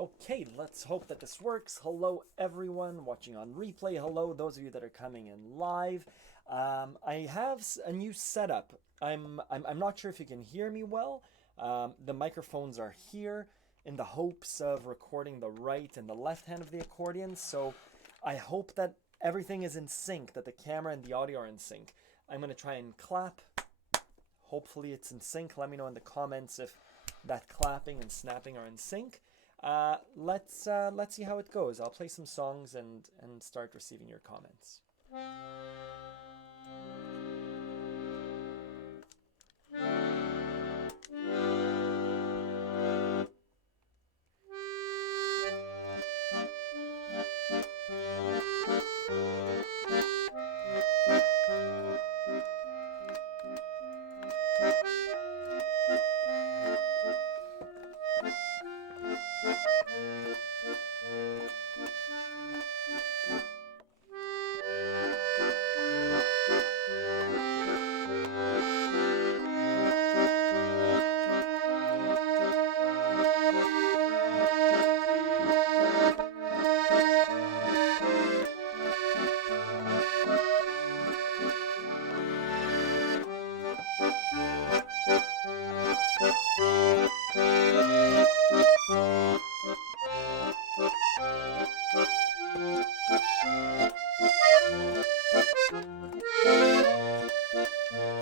Okay, let's hope that this works. Hello, everyone watching on replay. Hello, those of you that are coming in live. I have a new setup. I'm not sure if you can hear me well. The microphones are here in the hopes of recording the right and the left hand of the accordion. So I hope that everything is in sync, that the camera and the audio are in sync. I'm going to try and clap. Hopefully it's in sync. Let me know in the comments if that clapping and snapping are in sync. Let's see how it goes. I'll play some songs and start receiving your comments.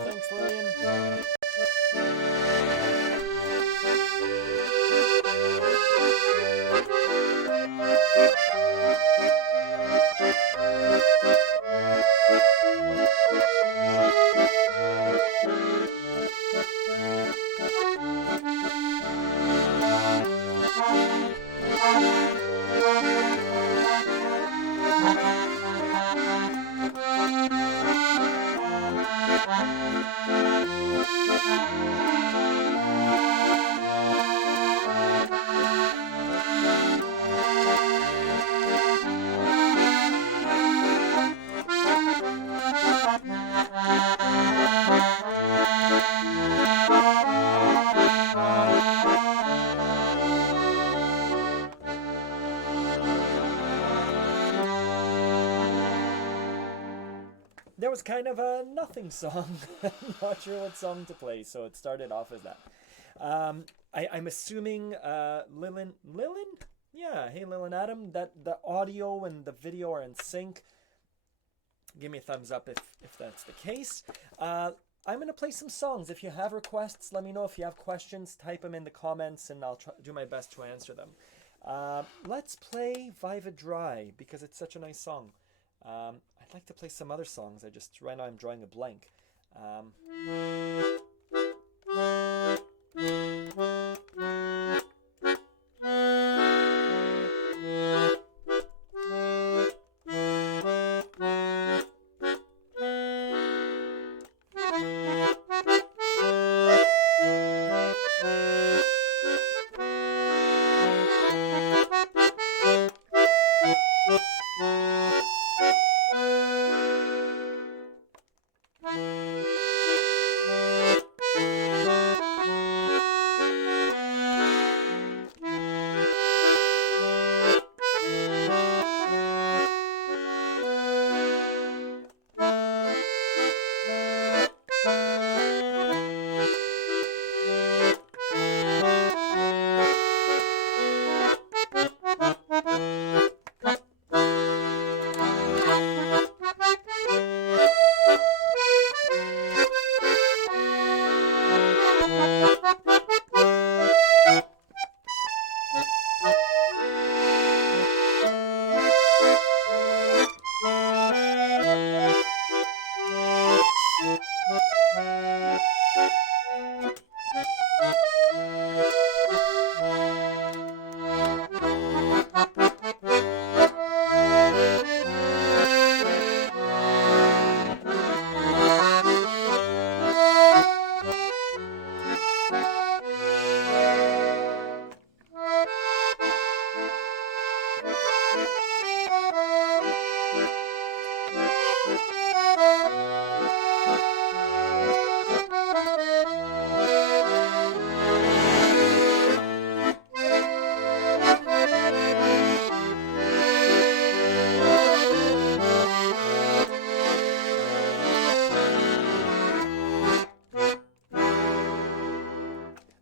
Thanks, Lillian. That was kind of a nothing song. I'm not sure what song to play, so it started off as that. I'm assuming Lillian? Yeah, hey Lillian Adam, that the audio and the video are in sync. Give me a thumbs up if that's the case. I'm going to play some songs. If you have requests, let me know. If you have questions, type them in the comments and I'll do my best to answer them. Let's play Viva Dry because it's such a nice song. I'd like to play some other songs. Right now I'm drawing a blank.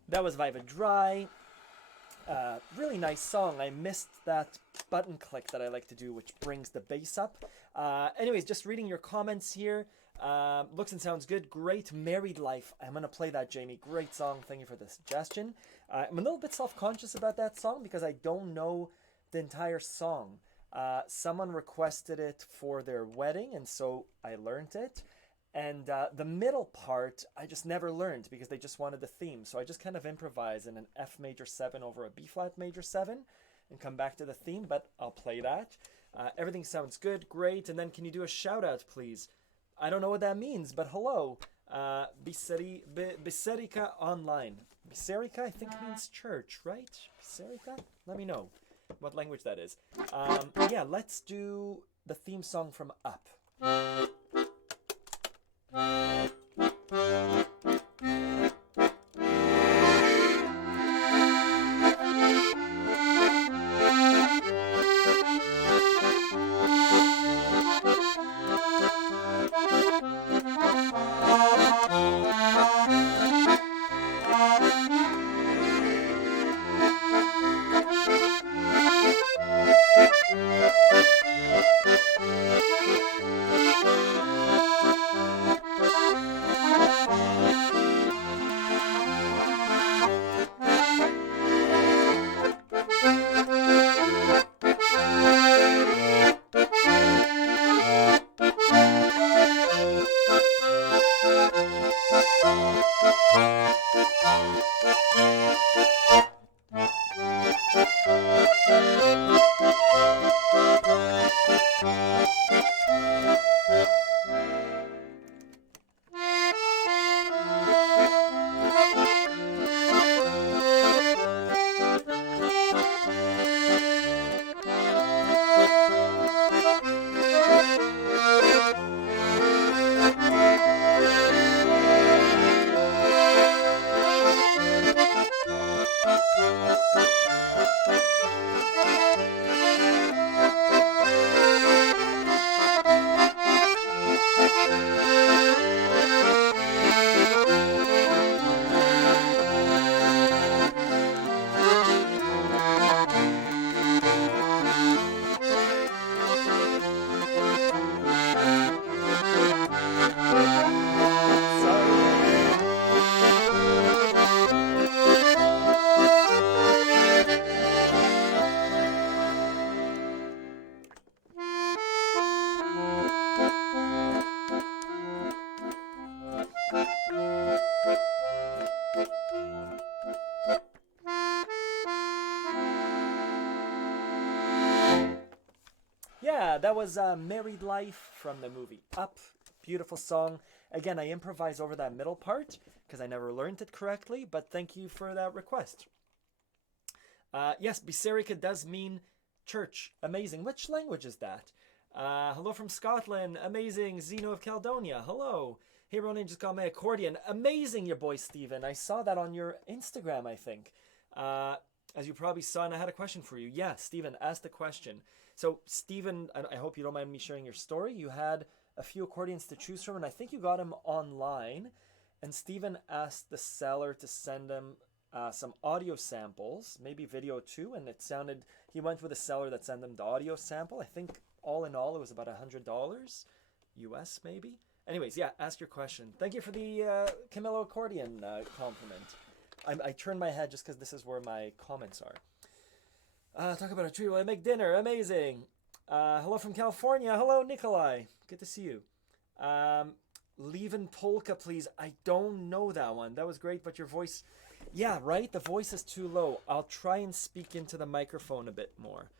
That was Viva Dry. Really nice song. I missed that button click that I like to do, which brings the bass up. Anyways, just reading your comments here. Looks and sounds good. Great. Married Life. I'm going to play that, Jamie. Great song. Thank you for the suggestion. I'm a little bit self-conscious about that song because I don't know the entire song. Someone requested it for their wedding, and so I learned it. And the middle part, I just never learned because they just wanted the theme. So I just kind of improvise in an F major 7 over a B flat major 7 and come back to the theme, but I'll play that. Everything sounds good, great. And then can you do a shout out, please? I don't know what that means, but hello. Biserica online. Biserica, I think means church, right? Biserica? Let me know what language that is. Yeah, let's do the theme song from Up. Yeah, that was Married Life from the movie Up. Beautiful song. Again, I improvise over that middle part because I never learned it correctly, but thank you for that request. Yes, Biserica does mean church. Amazing. Which language is that? Hello from Scotland. Amazing. Zeno of Caledonia. Hello. Hey, Ronan just got my accordion. Amazing, your boy Steven. I saw that on your Instagram, I think. As you probably saw, and I had a question for you. Yeah, Steven, ask the question. So, Steven, I hope you don't mind me sharing your story. You had a few accordions to choose from, and I think you got them online. And Steven asked the seller to send him some audio samples, maybe video too, and it sounded, he went with a seller that sent him the audio sample. I think all in all it was about $100 US maybe. Anyways, yeah, ask your question. Thank you for the Camillo accordion compliment. I turn my head just because this is where my comments are. Talk about a tree while I make dinner. Amazing. Hello from California. Hello, Nikolai. Good to see you. Leavin' Polka, please. I don't know that one. That was great, but your voice... Yeah, right? The voice is too low. I'll try and speak into the microphone a bit more.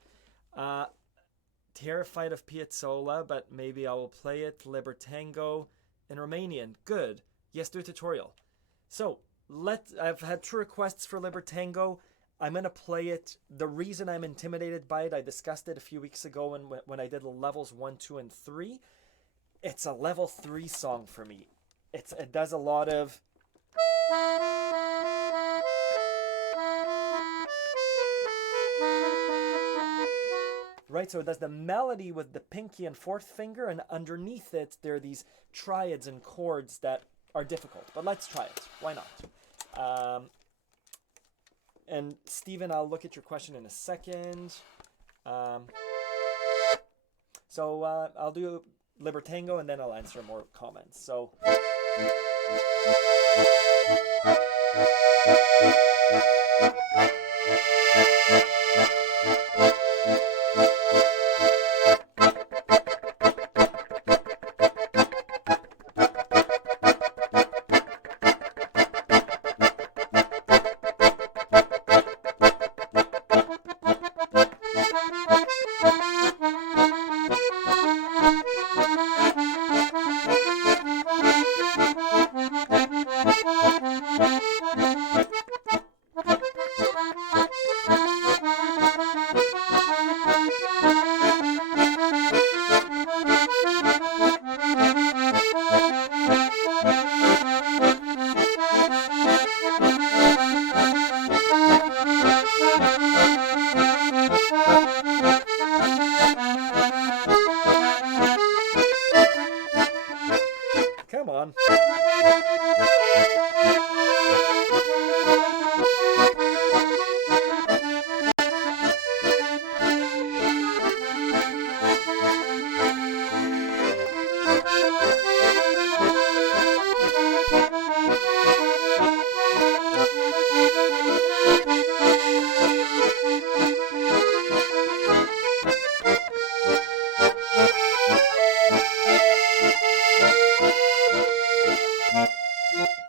Terrified of Piazzolla, but maybe I will play it. Libertango in Romanian. Good. Yes, do a tutorial. So, I've had 2 requests for Libertango. I'm going to play it. The reason I'm intimidated by it, I discussed it a few weeks ago when I did levels 1, 2, and 3. It's a level 3 song for me. It does a lot of... Right, so it does the melody with the pinky and 4th finger, and underneath it, there are these triads and chords that are difficult. But let's try it. Why not? And Stephen, I'll look at your question in a second. So I'll do Libertango and then I'll answer more comments. So. Come on.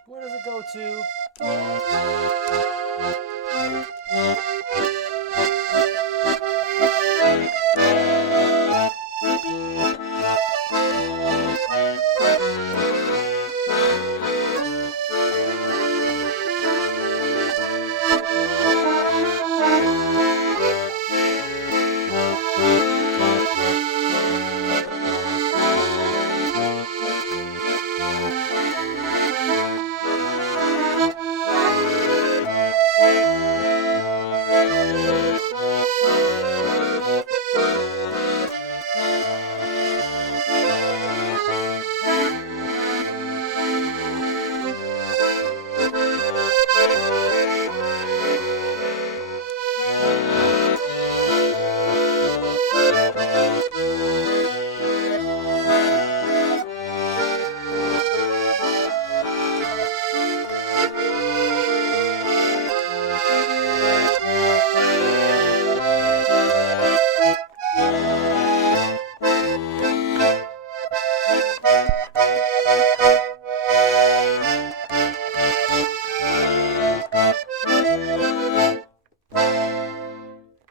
Where does it go to?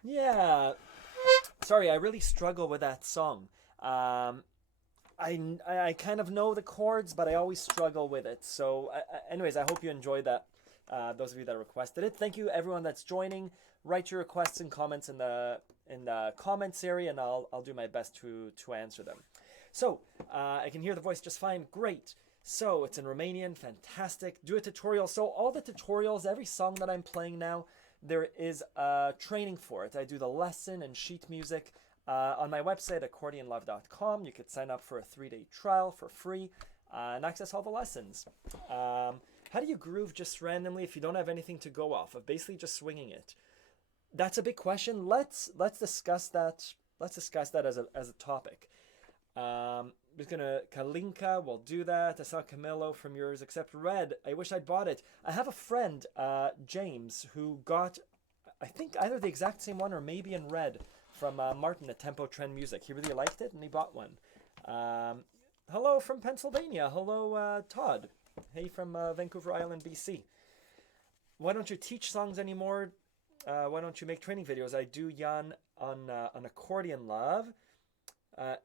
Yeah. Sorry, I really struggle with that song. I kind of know the chords, but I always struggle with it. So, anyways, I hope you enjoyed that. Those of you that requested it, thank you everyone that's joining. Write your requests and comments in the comments area, and I'll do my best to answer them. So I can hear the voice just fine. Great. So it's in Romanian. Fantastic. Do a tutorial. So all the tutorials, every song that I'm playing now, there is a training for it. I do the lesson and sheet music. On my website, accordionlove.com, you could sign up for a 3-day trial for free and access all the lessons. How do you groove just randomly if you don't have anything to go off of? Basically just swinging it. That's a big question. Let's discuss that. Let's discuss that as a topic. We're gonna Kalinka. We'll do that. I saw Camillo from yours. Except red. I wish I'd bought it. I have a friend, James, who got, I think either the exact same one or maybe in red from Martin at Tempo Trend Music. He really liked it and he bought one. Hello from Pennsylvania. Hello, Todd. Hey from Vancouver Island, BC. Why don't you teach songs anymore? Why don't you make training videos? I do, Jan, on Accordion Love.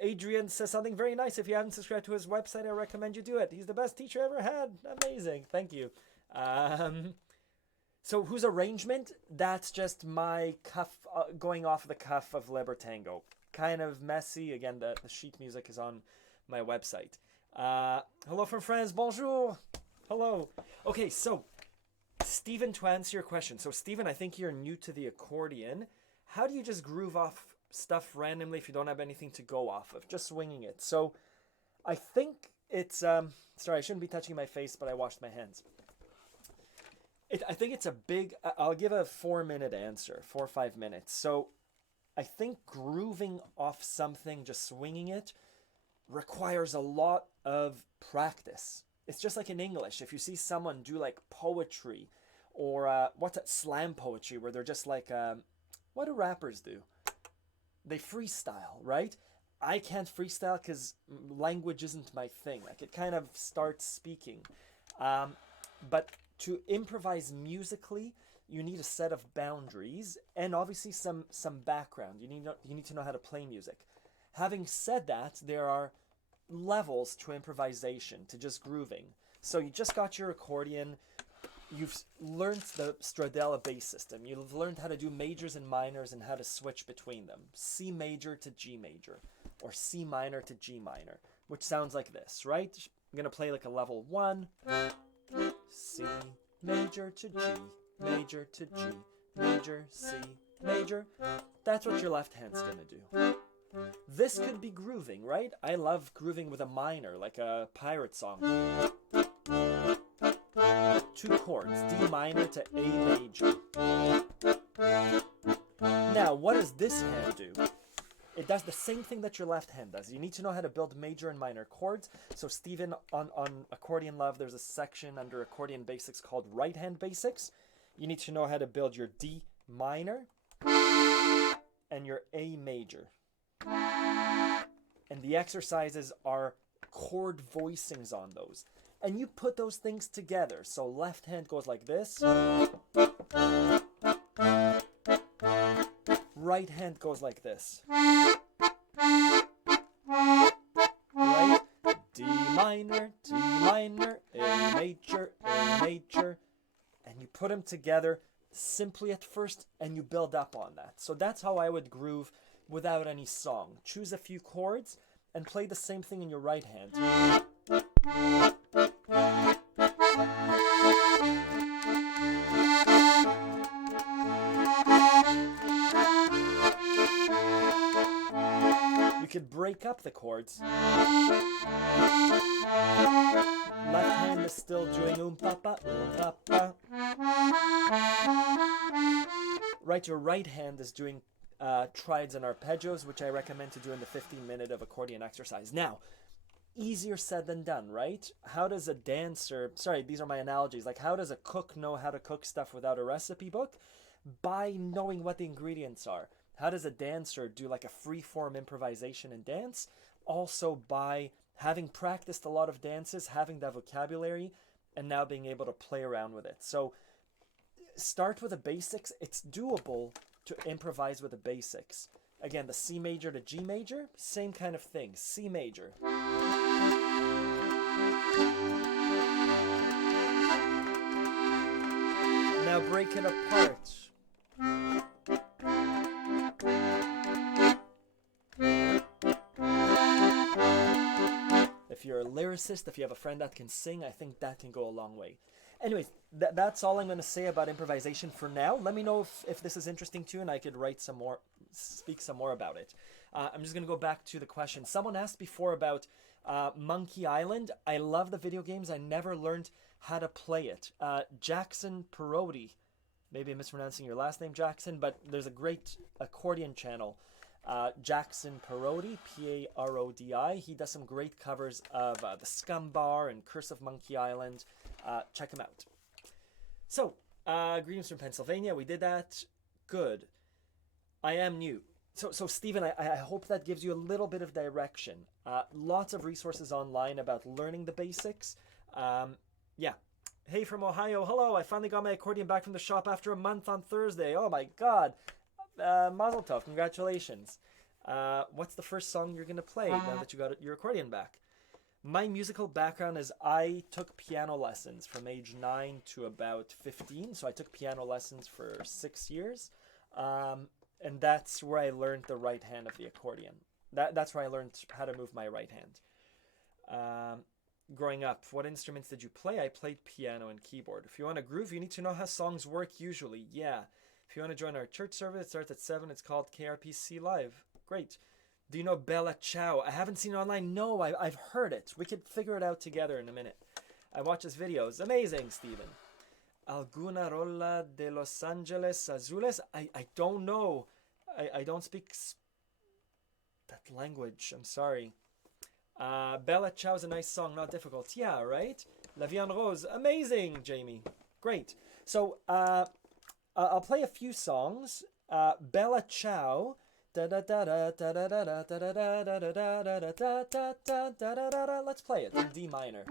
Adrian says something very nice. If you haven't subscribed to his website, I recommend you do it. He's the best teacher I ever had. Amazing. Thank you. So whose arrangement? That's just my cuff, going off the cuff of Libertango. Kind of messy. Again, the sheet music is on my website. Hello from France. Bonjour. Hello. Okay, so Stephen, to answer your question. So Stephen, I think you're new to the accordion. How do you just groove off stuff randomly if you don't have anything to go off of? Just swinging it. So I think it's, sorry, I shouldn't be touching my face, but I washed my hands. I think it's a big. I'll give a 4 minute answer, 4 or 5 minutes. So I think grooving off something, just swinging it, requires a lot of practice. It's just like in English. If you see someone do like poetry or what's that, slam poetry, where they're just like, what do rappers do? They freestyle, right? I can't freestyle because language isn't my thing. Like it kind of starts speaking. But to improvise musically, you need a set of boundaries and obviously some background. You need to know how to play music. Having said that, there are levels to improvisation, to just grooving. So you just got your accordion. You've learned the Stradella bass system. You've learned how to do majors and minors and how to switch between them. C major to G major, or C minor to G minor, which sounds like this, right? I'm going to play like a level 1. C major to G, major to G, major, C, major. That's what your left hand's going to do. This could be grooving, right? I love grooving with a minor, like a pirate song. 2 chords, D minor to A major. Now, what does this hand do? It does the same thing that your left hand does. You need to know how to build major and minor chords. So Stephen, on Accordion Love, there's a section under Accordion Basics called Right Hand Basics. You need to know how to build your D minor and your A major. And the exercises are chord voicings on those. And you put those things together. So left hand goes like this. Right hand goes like this. Right? D minor, A major, and you put them together simply at first and you build up on that. So that's how I would groove without any song. Choose a few chords and play the same thing in your right hand. You could break up the chords. Left hand is still doing papa, papa. Right, your right hand is doing triads and arpeggios, which I recommend to do in the 15-minute of accordion exercise. Now, easier said than done, right? How does a dancer, sorry, these are my analogies, like how does a cook know how to cook stuff without a recipe book? By knowing what the ingredients are. How does a dancer do like a free-form improvisation in dance? Also by having practiced a lot of dances, having that vocabulary, and now being able to play around with it. So start with the basics. It's doable to improvise with the basics. Again, the C major to G major, same kind of thing. C major. Now break it apart. If you're a lyricist, if you have a friend that can sing, I think that can go a long way. Anyways, that's all I'm going to say about improvisation for now. Let me know if this is interesting to you and I could write some more, speak some more about it. I'm just going to go back to the question. Someone asked before about Monkey Island. I love the video games. I never learned how to play it. Jackson Parodi. Maybe I'm mispronouncing your last name, Jackson, but there's a great accordion channel. Jackson Parodi, Parodi. He does some great covers of The Scum Bar and Curse of Monkey Island. Check him out. So, greetings from Pennsylvania. We did that. Good. I am new. So Stephen, I hope that gives you a little bit of direction. Lots of resources online about learning the basics. Yeah. Hey from Ohio. Hello. I finally got my accordion back from the shop after a month on Thursday. Oh my God. Mazel tov. Congratulations. What's the first song you're going to play now that you got your accordion back? My musical background is I took piano lessons from age 9 to about 15. So I took piano lessons for 6 years. And that's where I learned the right hand of the accordion. That's where I learned how to move my right hand. Growing up, what instruments did you play? I played piano and keyboard. If you want to groove, you need to know how songs work usually. Yeah. If you want to join our church service, it starts at 7. It's called KRPC Live. Great. Do you know Bella Ciao? I haven't seen it online. No, I've heard it. We could figure it out together in a minute. I watch his videos. Amazing, Stephen. Alguna rola de Los Angeles Azules? I don't know. I don't speak that language. I'm sorry. Bella Ciao's a nice song, not difficult. Yeah, right? La Vie en Rose. Amazing, Jamie. Great. So, I'll play a few songs. Bella Ciao. Let's play it in D minor.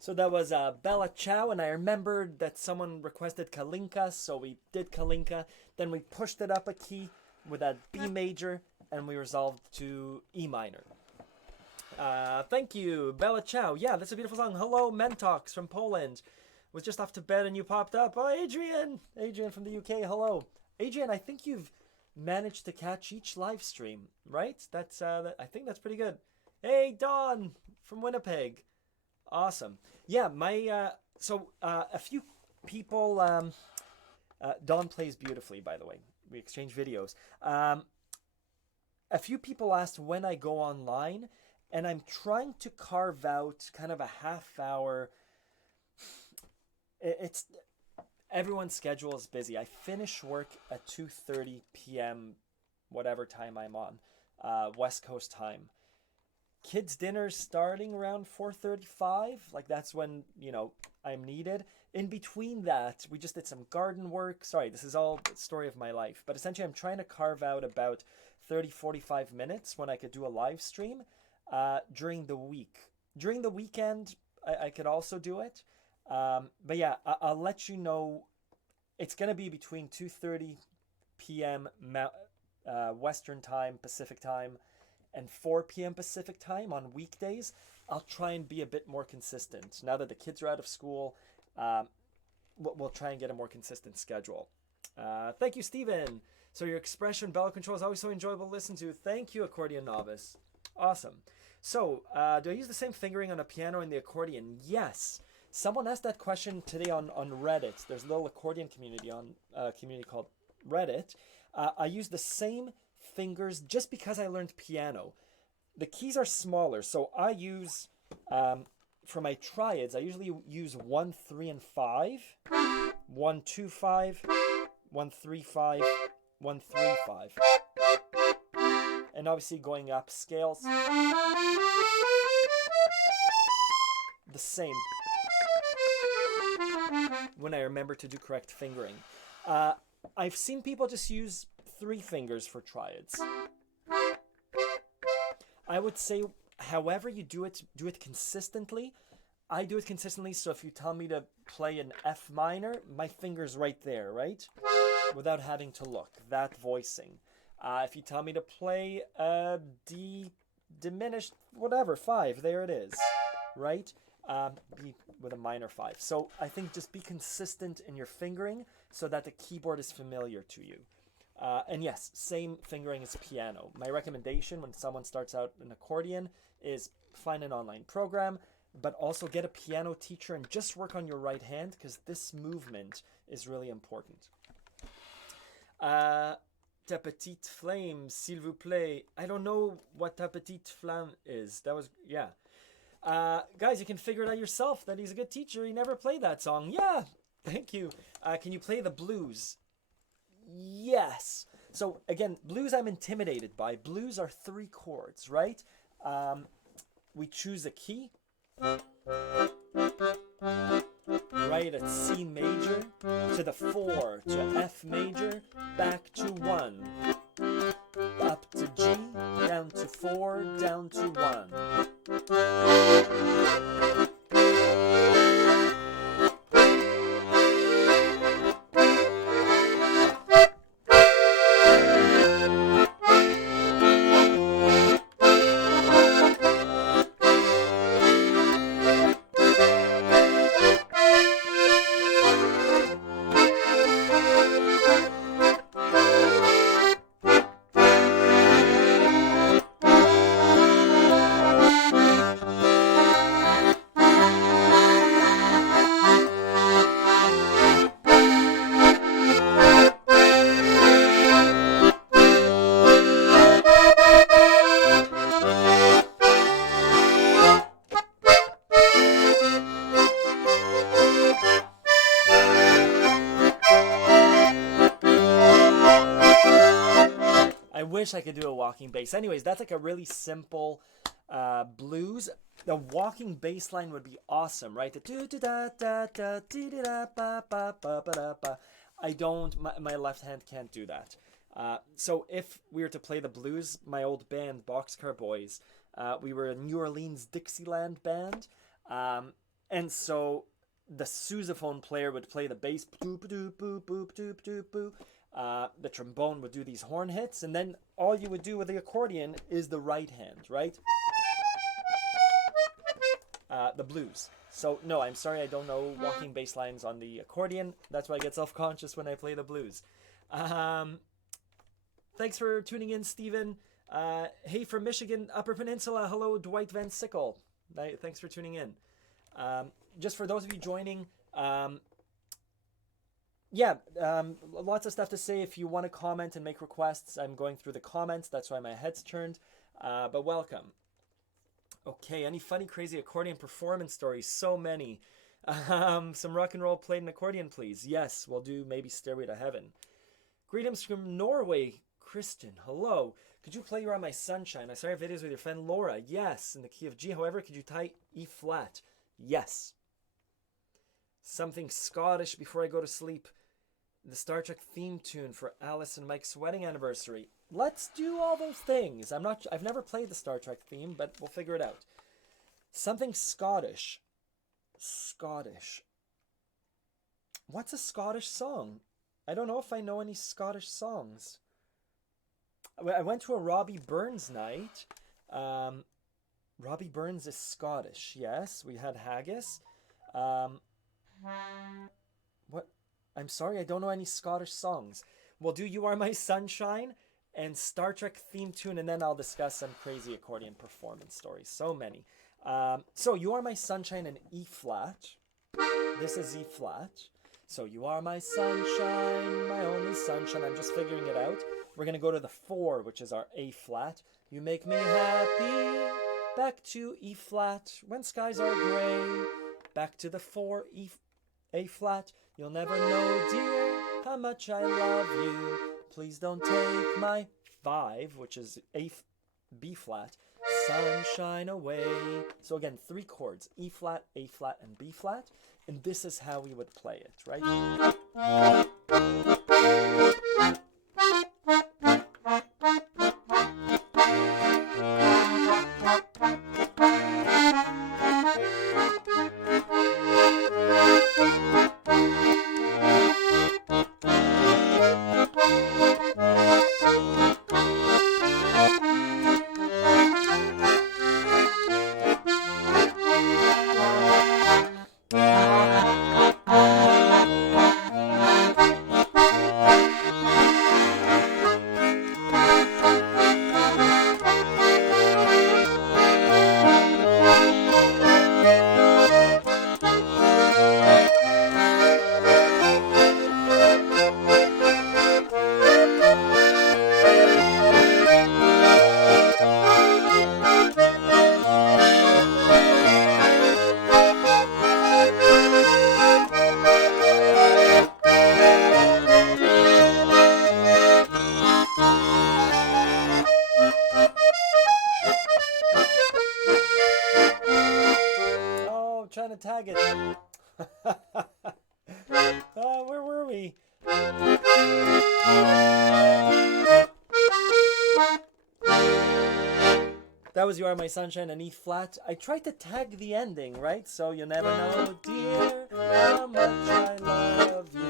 So that was Bella Ciao, and I remembered that someone requested Kalinka, so we did Kalinka. Then we pushed it up a key with that B major, and we resolved to E minor. Thank you, Bella Ciao. Yeah, that's a beautiful song. Hello, Mentox from Poland. Was just off to bed and you popped up. Oh, Adrian! Adrian from the UK, hello. Adrian, I think you've managed to catch each live stream, right? That's I think that's pretty good. Hey, Dawn from Winnipeg. Awesome. Yeah, a few people. Dawn plays beautifully, by the way. We exchange videos. A few people asked when I go online, and I'm trying to carve out kind of a half hour. It's everyone's schedule is busy. I finish work at 2:30 p.m. whatever time I'm on, West Coast time. Kids' dinner's starting around 4:35. Like that's when I'm needed. In between that, we just did some garden work. Sorry, this is all the story of my life. But essentially, I'm trying to carve out about 30-45 minutes when I could do a live stream during the week. During the weekend, I could also do it. But yeah, I'll let you know. It's going to be between 2:30 p.m. Western time, Pacific time, and 4 p.m. Pacific time on weekdays. I'll try and be a bit more consistent. Now that the kids are out of school, we'll try and get a more consistent schedule. Thank you, Steven. So your expression, bellow control is always so enjoyable to listen to. Thank you, Accordion Novice. Awesome. So, do I use the same fingering on a piano and the accordion? Yes. Someone asked that question today on Reddit. There's a little accordion community on community called Reddit. I use the same fingers just because I learned piano. The keys are smaller, so I use for my triads. I usually use 1, 3, and 5, 1, 2, 5, 1, 3, 5, 1, 3, 5, and obviously going up scales. The same. When I remember to do correct fingering. I've seen people just use 3 fingers for triads. I would say, however you do it consistently. I do it consistently, so if you tell me to play an F minor, my finger's right there, right? Without having to look. That voicing. If you tell me to play a D diminished, whatever, 5, there it is, right? B with a minor 5. So I think just be consistent in your fingering so that the keyboard is familiar to you. And yes, same fingering as piano. My recommendation when someone starts out an accordion is find an online program, but also get a piano teacher and just work on your right hand because this movement is really important. Ta petite flamme, s'il vous plaît. I don't know what ta petite flamme is. That was, yeah. Guys, you can figure it out yourself that he's a good teacher. He never played that song. Yeah, thank you. Can you play the blues? Yes. So again, blues I'm intimidated by. Blues are 3 chords, right? We choose a key, right at C major, to the 4, to F major, back to 1, up to G, down to 4, down to 1. I wish I could do a walking bass. Anyways, that's like a really simple blues. The walking bass line would be awesome, right? I don't, my left hand can't do that. So if we were to play the blues, my old band, Boxcar Boys, we were a New Orleans Dixieland band. And so the sousaphone player would play the bass. The trombone would do these horn hits, and then all you would do with the accordion is the right hand, right? The blues. So no, I'm sorry, I don't know walking bass lines on the accordion. That's why I get self-conscious when I play the blues. Thanks for tuning in, Stephen. Hey, from Michigan, Upper Peninsula. Hello, Dwight Van Sickle. Thanks for tuning in. Just for those of you joining, lots of stuff to say. If you want to comment and make requests, I'm going through the comments. That's why my head's turned. But welcome. Okay, any funny, crazy accordion performance stories? So many. Some rock and roll played an accordion, please. Yes, we'll do maybe Stairway to Heaven. Greetings from Norway, Kristen. Hello. Could you play You Are My Sunshine? I saw your videos with your friend Laura. Yes, in the key of G. However, could you tie E flat? Yes. Something Scottish before I go to sleep. The Star Trek theme tune for Alice and Mike's wedding anniversary. Let's do all those things. I've never played the Star Trek theme, but we'll figure it out. Something Scottish. Scottish. What's a Scottish song? I don't know if I know any Scottish songs. I went to a Robbie Burns night. Robbie Burns is Scottish, yes. We had haggis. What? I'm sorry, I don't know any Scottish songs. We'll do You Are My Sunshine and Star Trek theme tune, and then I'll discuss some crazy accordion performance stories. So many. So You Are My Sunshine in E flat. This is E flat. So you are my sunshine, my only sunshine. I'm just figuring it out. We're going to go to the 4, which is our A flat. You make me happy. Back to E flat when skies are gray. Back to the 4, A flat. You'll never know, dear, how much I love you. Please don't take my 5, which is B flat, sunshine away. So again, 3 chords, E flat, A flat, and B flat. And this is how we would play it, right? tag it. Where were we? That was You Are My Sunshine and E flat. I tried to tag the ending, right? So you never know, dear, how much I love you.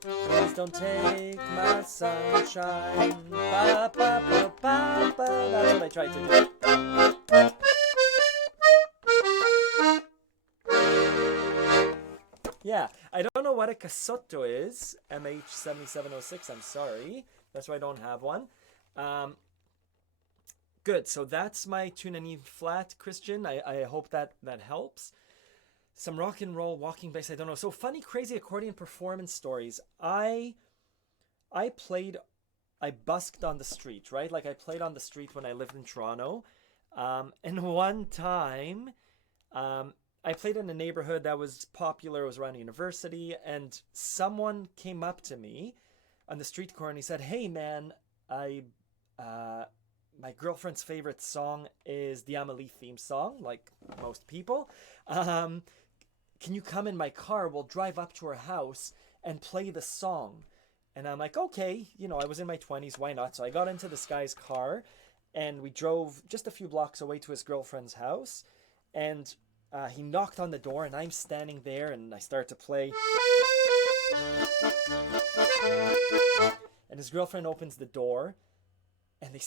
Please don't take my sunshine. Ba, ba, ba, ba, ba. That's what I tried to do. Yeah, I don't know what a casotto is. MH7706, I'm sorry. That's why I don't have one. Good, so that's my tune and E flat, Christian. I hope that helps. Some rock and roll walking bass, I don't know. So funny, crazy accordion performance stories. I busked on the street, right? Like I played on the street when I lived in Toronto. And one time, I played in a neighborhood that was popular. It was around a university, and someone came up to me on the street corner and he said, "Hey man, my girlfriend's favorite song is the Amelie theme song, like most people. Can you come in my car? We'll drive up to her house and play the song." And I'm like, okay, I was in my 20s, why not? So I got into this guy's car and we drove just a few blocks away to his girlfriend's house, and he knocked on the door and I'm standing there and I start to play. And his girlfriend opens the door and I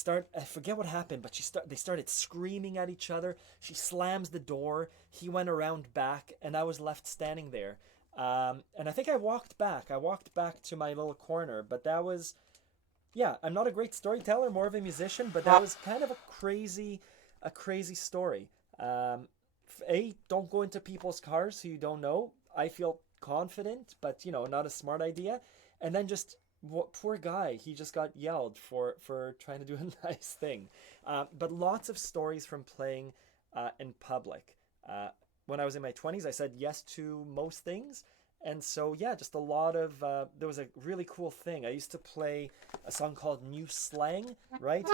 forget what happened, but they started screaming at each other. She slams the door. He went around back and I was left standing there. And I think I walked back to my little corner, but that was, yeah, I'm not a great storyteller, more of a musician, but that was kind of a crazy story. Don't go into people's cars who you don't know. I feel confident, but not a smart idea. And then just poor guy, he just got yelled for trying to do a nice thing. But lots of stories from playing in public. When I was in my 20s, I said yes to most things. And so, yeah, just a lot of, there was a really cool thing. I used to play a song called New Slang, right?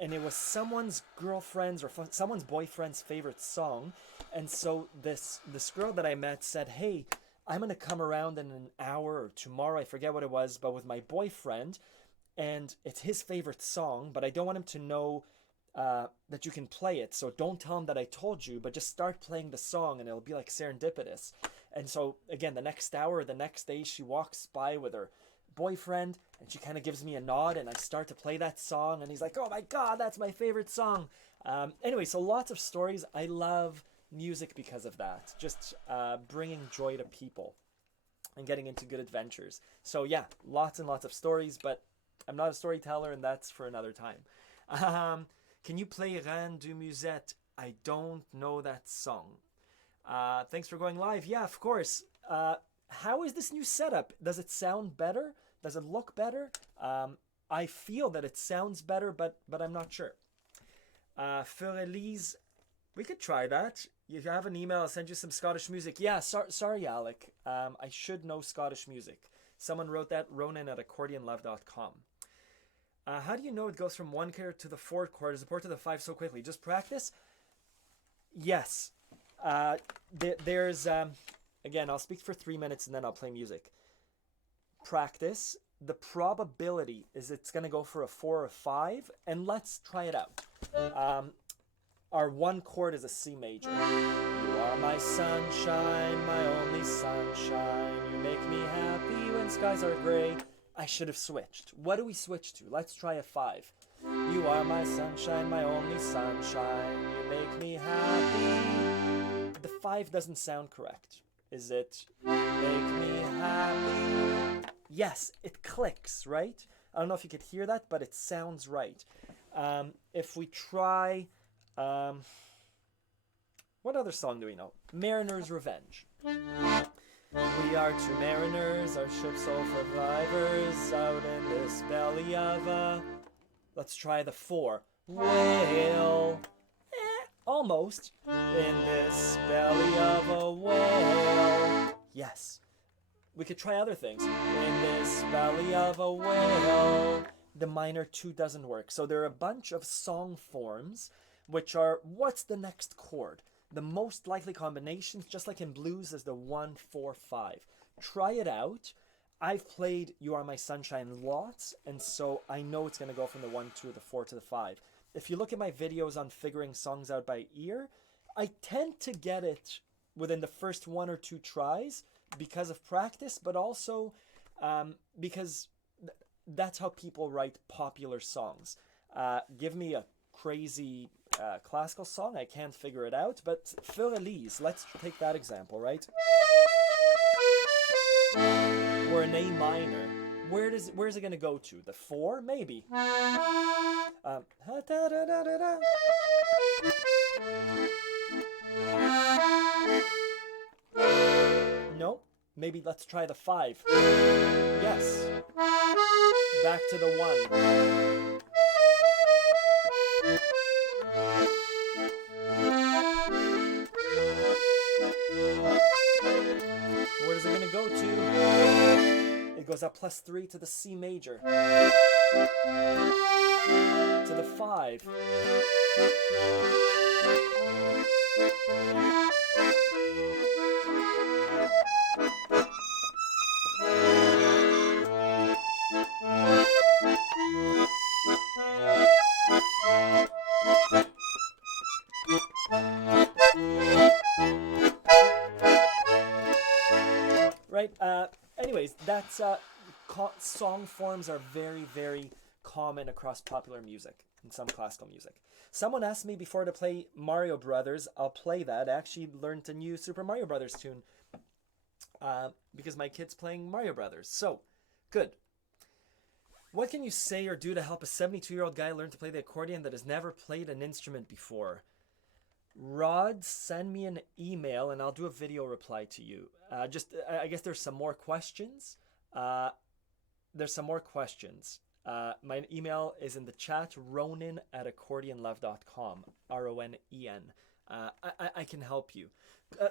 And it was someone's girlfriend's or someone's boyfriend's favorite song. And so this girl that I met said, "Hey, I'm going to come around in an hour or tomorrow," I forget what it was, but with my boyfriend, and it's his favorite song, but I don't want him to know that you can play it. So don't tell him that I told you, but just start playing the song and it'll be like serendipitous. And so again, the next hour, the next day, she walks by with her boyfriend and she kind of gives me a nod and I start to play that song and he's like, "Oh my God, that's my favorite song." Anyway, so lots of stories. I love music because of that. Just bringing joy to people and getting into good adventures. So yeah, lots and lots of stories, but I'm not a storyteller and that's for another time. Can you play Reine du Musette? I don't know that song. Thanks for going live. Yeah, of course. How is this new setup? Does it sound better? Does it look better? I feel that it sounds better, but I'm not sure. For Elise, we could try that. You have an email, I'll send you some Scottish music. Yeah, sorry, Alec. I should know Scottish music. Someone wrote that, Ronan at accordionlove.com. How do you know it goes from 1 chord to the 4th chord as opposed to the 5 so quickly? Just practice? Yes. There's, again, I'll speak for 3 minutes and then I'll play music. Practice. The probability is it's going to go for a 4 or a 5, and let's try it out. Our 1 chord is a C major. You are my sunshine, my only sunshine. You make me happy when skies are gray. I should have switched. What do we switch to? Let's try a 5. You are my sunshine, my only sunshine. You make me happy. The 5 doesn't sound correct. Is it make me happy? Yes, it clicks, right? I don't know if you could hear that, but it sounds right. If we try, what other song do we know? Mariner's Revenge. We are 2 mariners, our ship's all survivors, out in this belly of a... Let's try the 4. Whale. Almost. In this belly of a whale. Yes. We could try other things. In this belly of a whale, the minor 2 doesn't work. So there are a bunch of song forms which are, what's the next chord? The most likely combinations, just like in blues, is the 1, 4, 5. Try it out. I've played You Are My Sunshine lots, and so I know it's going to go from the 1 to the 4 to the 5. If you look at my videos on figuring songs out by ear, I tend to get it within the first 1 or 2 tries because of practice, but also because that's how people write popular songs. Give me a crazy classical song, I can't figure it out, but Für Elise, let's take that example, right? Or an A minor. Where's it going to go to? The 4? Maybe. No? Maybe let's try the 5. Yes. Back to the 1. Where is it going to go to? It goes up +3 to the C major. To the 5. Right, anyways, that's, song forms are very, very common across popular music and some classical music. Someone asked me before to play Mario Brothers. I'll play that. I actually learned a new Super Mario Brothers tune because my kid's playing Mario Brothers. So, good. What can you say or do to help a 72-year-old guy learn to play the accordion that has never played an instrument before? Rod, send me an email and I'll do a video reply to you. I guess there's some more questions. My email is in the chat, ronin@accordionlove.com, RONEN. I can help you.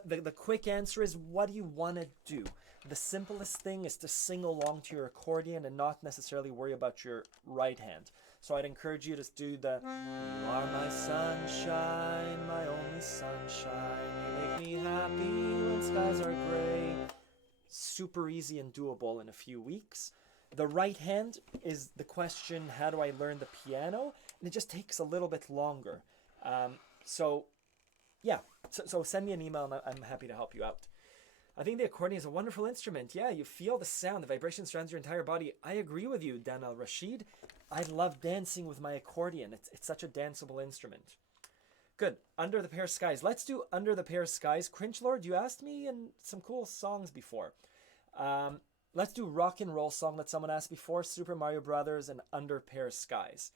The quick answer is, what do you want to do? The simplest thing is to sing along to your accordion and not necessarily worry about your right hand. So I'd encourage you to do the You are my sunshine, my only sunshine. You make me happy when skies are gray. Super easy and doable in a few weeks. The right hand is the question, how do I learn the piano? And it just takes a little bit longer. So send me an email and I'm happy to help you out. I think the accordion is a wonderful instrument. Yeah, you feel the sound, the vibration surrounds your entire body. I agree with you, Dan Al-Rashid. I love dancing with my accordion. It's such a danceable instrument. Good. Under the Pair of Skies. Let's do Under the Pair of Skies. Cringe Lord, you asked me in some cool songs before. Let's do Rock and Roll song that someone asked before, Super Mario Brothers and Under Pair of Skies.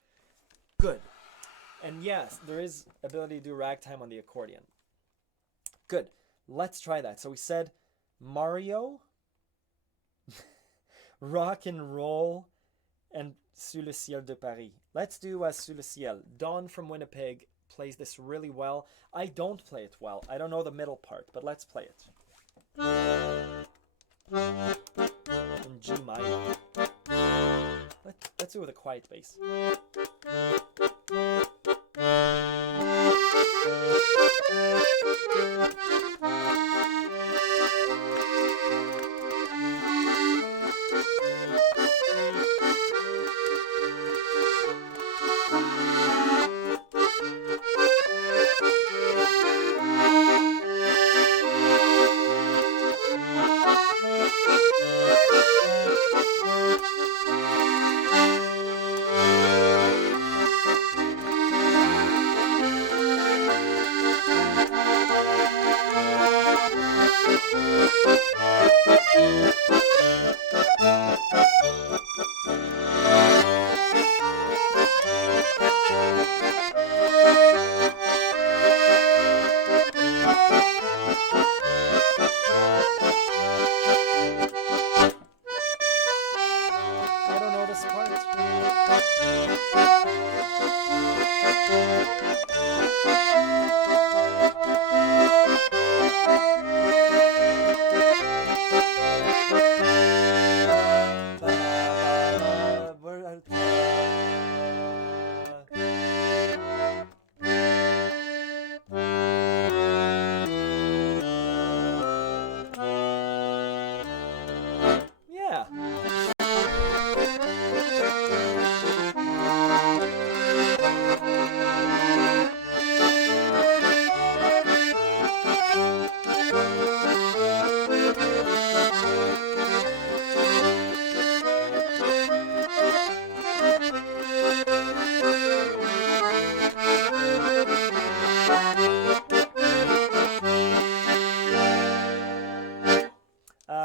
Good. And yes, there is ability to do ragtime on the accordion. Good. Let's try that. So we said Mario, Rock and Roll, and Sous le ciel de Paris. Let's do Sous le ciel. Dawn from Winnipeg plays this really well. I don't play it well. I don't know the middle part, but let's play it. In G minor. Let's do it with a quiet bass.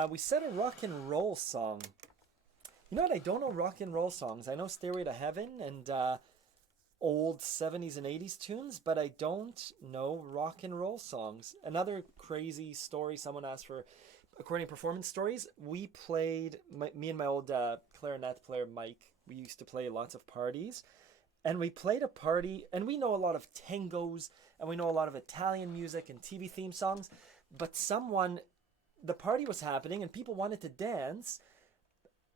We said a rock and roll song. You know what? I don't know rock and roll songs. I know Stairway to Heaven and old 70s and 80s tunes, but I don't know rock and roll songs. Another crazy story someone asked for accordion performance stories. We played, me and my old clarinet player Mike, we used to play lots of parties. And we played a party, and we know a lot of tangos, and we know a lot of Italian music and TV theme songs, but the party was happening, and people wanted to dance,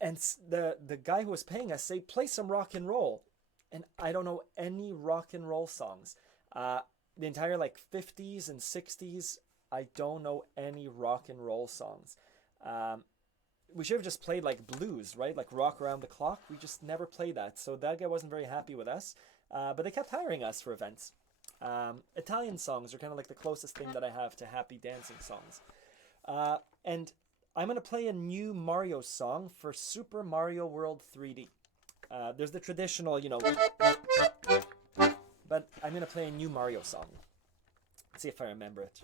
and the guy who was paying us said, play some rock and roll. And I don't know any rock and roll songs. The entire 50s and 60s, I don't know any rock and roll songs. We should have just played blues, right? Like Rock Around the Clock. We just never played that. So that guy wasn't very happy with us. But they kept hiring us for events. Italian songs are kind of like the closest thing that I have to happy dancing songs. And I'm going to play a new Mario song for Super Mario World 3D. There's the traditional, but I'm going to play a new Mario song. Let's see if I remember it.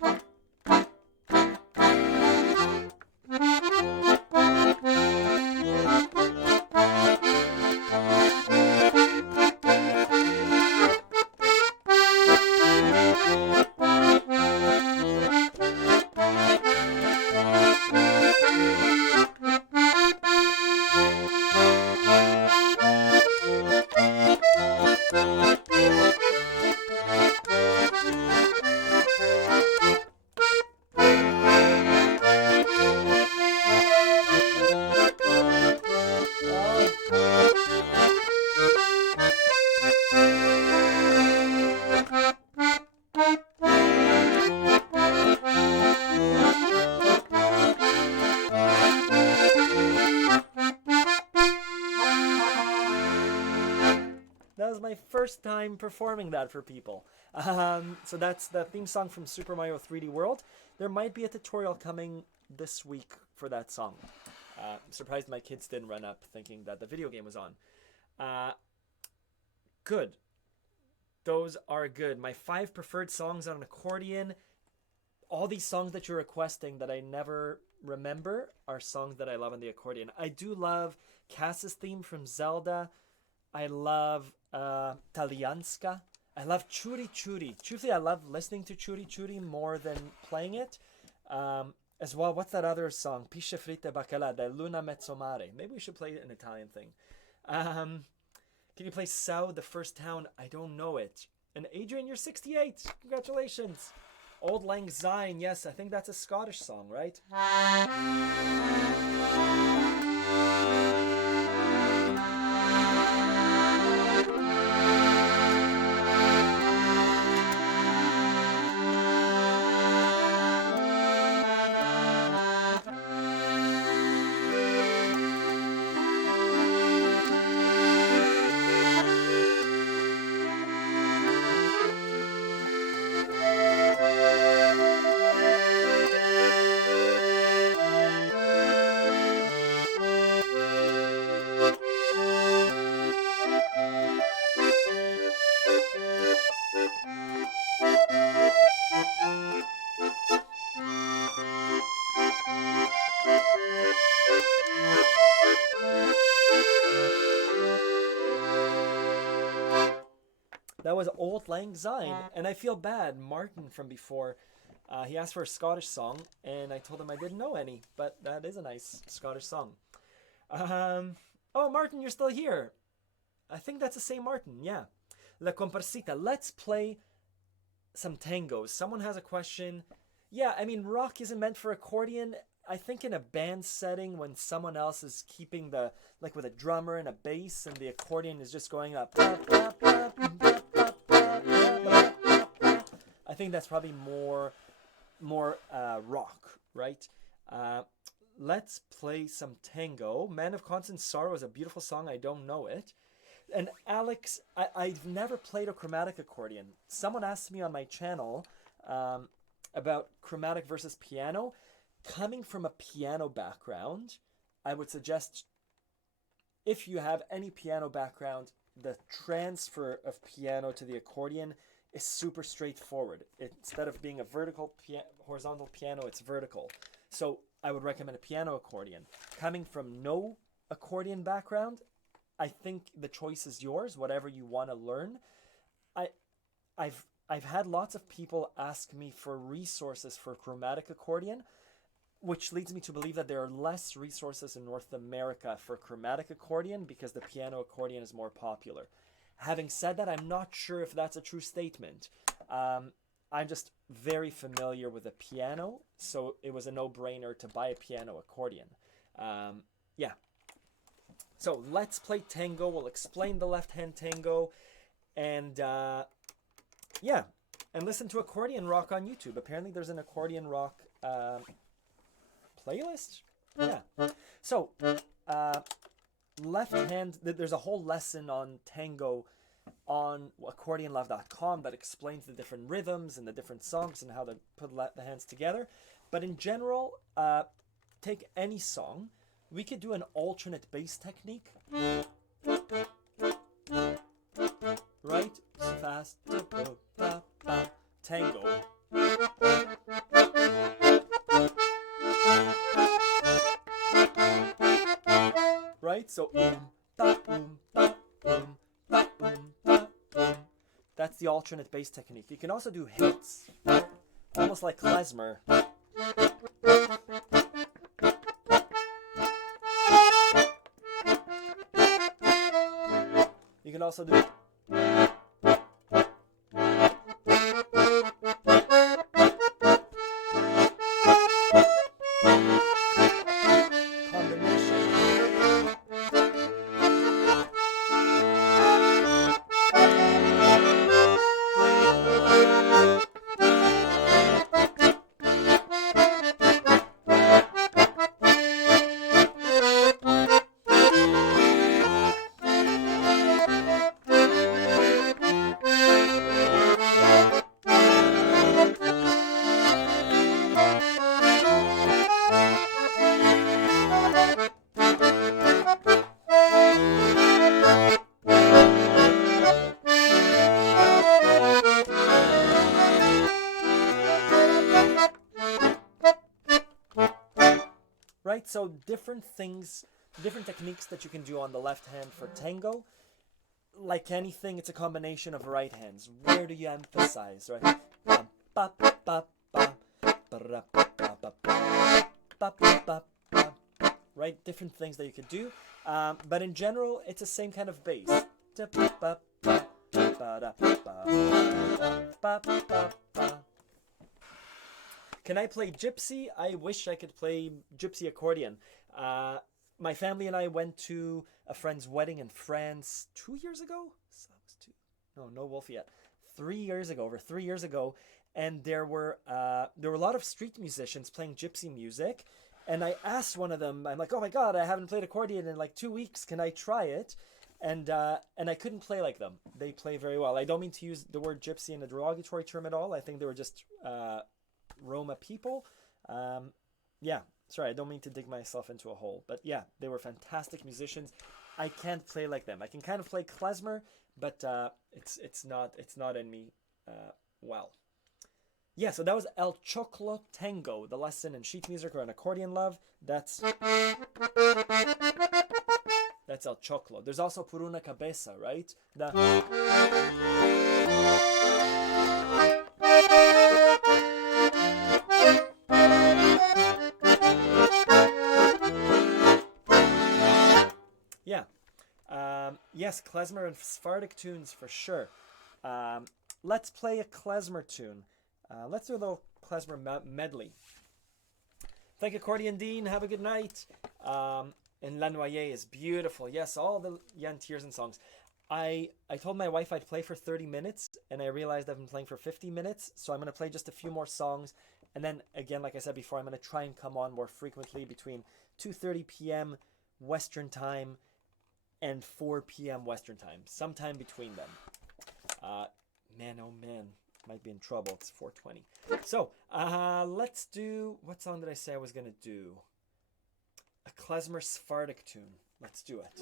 First time performing that for people. So that's the theme song from Super Mario 3D World. There might be a tutorial coming this week for that song. I'm surprised my kids didn't run up thinking that the video game was on. Good. Those are good. My 5 preferred songs on an accordion. All these songs that you're requesting that I never remember are songs that I love on the accordion. I do love Cass's theme from Zelda. I love Talianska. I love Churi Churi. Truthfully, I love listening to Churi Churi more than playing it. As well, what's that other song? Pisce fritte bacala, de luna mezzo mare. Maybe we should play an Italian thing. Can you play Sao, the First Town? I don't know it. And Adrian, you're 68. Congratulations. Old Lang Syne. Yes, I think that's a Scottish song, right? That was Old Lang Syne, and I feel bad. Martin from before, he asked for a Scottish song, and I told him I didn't know any, but that is a nice Scottish song. Oh, Martin, you're still here. I think that's the same Martin, yeah. La Comparsita. Let's play some tangos. Someone has a question. Yeah, I mean, rock isn't meant for accordion. I think in a band setting when someone else is keeping the, with a drummer and a bass, and the accordion is just going up. I think that's probably more rock, right? Let's play some tango. Man of Constant Sorrow is a beautiful song. I don't know it. And Alex, I've never played a chromatic accordion. Someone asked me on my channel about chromatic versus piano. Coming from a piano background, I would suggest, if you have any piano background, the transfer of piano to the accordion is super straightforward. Instead of being a horizontal piano, it's vertical. So I would recommend a piano accordion. Coming from no accordion background, I think the choice is yours, whatever you want to learn. I, I've had lots of people ask me for resources for chromatic accordion, which leads me to believe that there are less resources in North America for chromatic accordion because the piano accordion is more popular. Having said that, I'm not sure if that's a true statement. I'm just very familiar with the piano, so it was a no-brainer to buy a piano accordion. Yeah. So let's play tango. We'll explain the left-hand tango, and yeah, and listen to accordion rock on YouTube. Apparently, there's an accordion rock playlist. Yeah. So left hand. There's a whole lesson on tango on accordionlove.com that explains the different rhythms and the different songs and how to put the hands together. But in general, take any song. We could do an alternate bass technique. Right? Fast. Tango. Right? So that's the alternate bass technique. You can also do hits, almost like klezmer. You can also do right? So different things, different techniques that you can do on the left hand for tango. Like anything, it's a combination of right hands. Where do you emphasize, right? Right? Different things that you could do. But in general, it's the same kind of bass. Can I play gypsy? I wish I could play gypsy accordion. My family and I went to a friend's wedding in France 2 years ago. So that was two. No wolf yet. 3 years ago, over 3 years ago, and there were a lot of street musicians playing gypsy music. And I asked one of them, I'm like, oh my god, I haven't played accordion in like 2 weeks. Can I try it? And I couldn't play like them. They play very well. I don't mean to use the word gypsy in a derogatory term at all. I think they were just Roma people. Yeah, sorry, I don't mean to dig myself into a hole, but yeah, they were fantastic musicians. I can't play like them. I can kind of play klezmer, but it's not in me well. Yeah, so that was El Choclo Tango, the lesson in sheet music or an accordion love. That's El Choclo. There's also Por una Cabeza, right? Yeah. Yes, klezmer and Sephardic tunes for sure. Let's play a klezmer tune. Let's do a little klezmer medley. Thank you, Accordion Dean. Have a good night. And La Noyer is beautiful. Yes, all the Jan Tiersen songs. I told my wife I'd play for 30 minutes, and I realized I've been playing for 50 minutes, so I'm going to play just a few more songs. And then, again, like I said before, I'm going to try and come on more frequently between 2:30 p.m. Western Time and 4 p.m. Western Time. Sometime between them. Man, oh man. Might be in trouble. It's 4:20. So, let's do... What song did I say I was going to do? A klezmer Sephardic tune. Let's do it.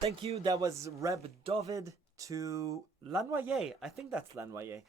Thank you. That was Reb David to Lanoyer. I think that's Lanoyer.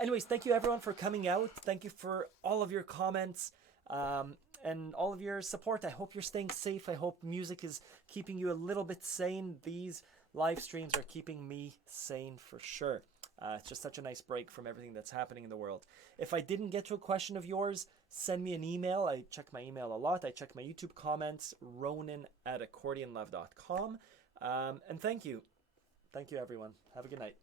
Anyways, thank you everyone for coming out. Thank you for all of your comments and all of your support. I hope you're staying safe. I hope music is keeping you a little bit sane. These live streams are keeping me sane for sure. It's just such a nice break from everything that's happening in the world. If I didn't get to a question of yours, send me an email. I check my email a lot. I check my YouTube comments, ronan@accordionlove.com. And thank you. Thank you, everyone. Have a good night.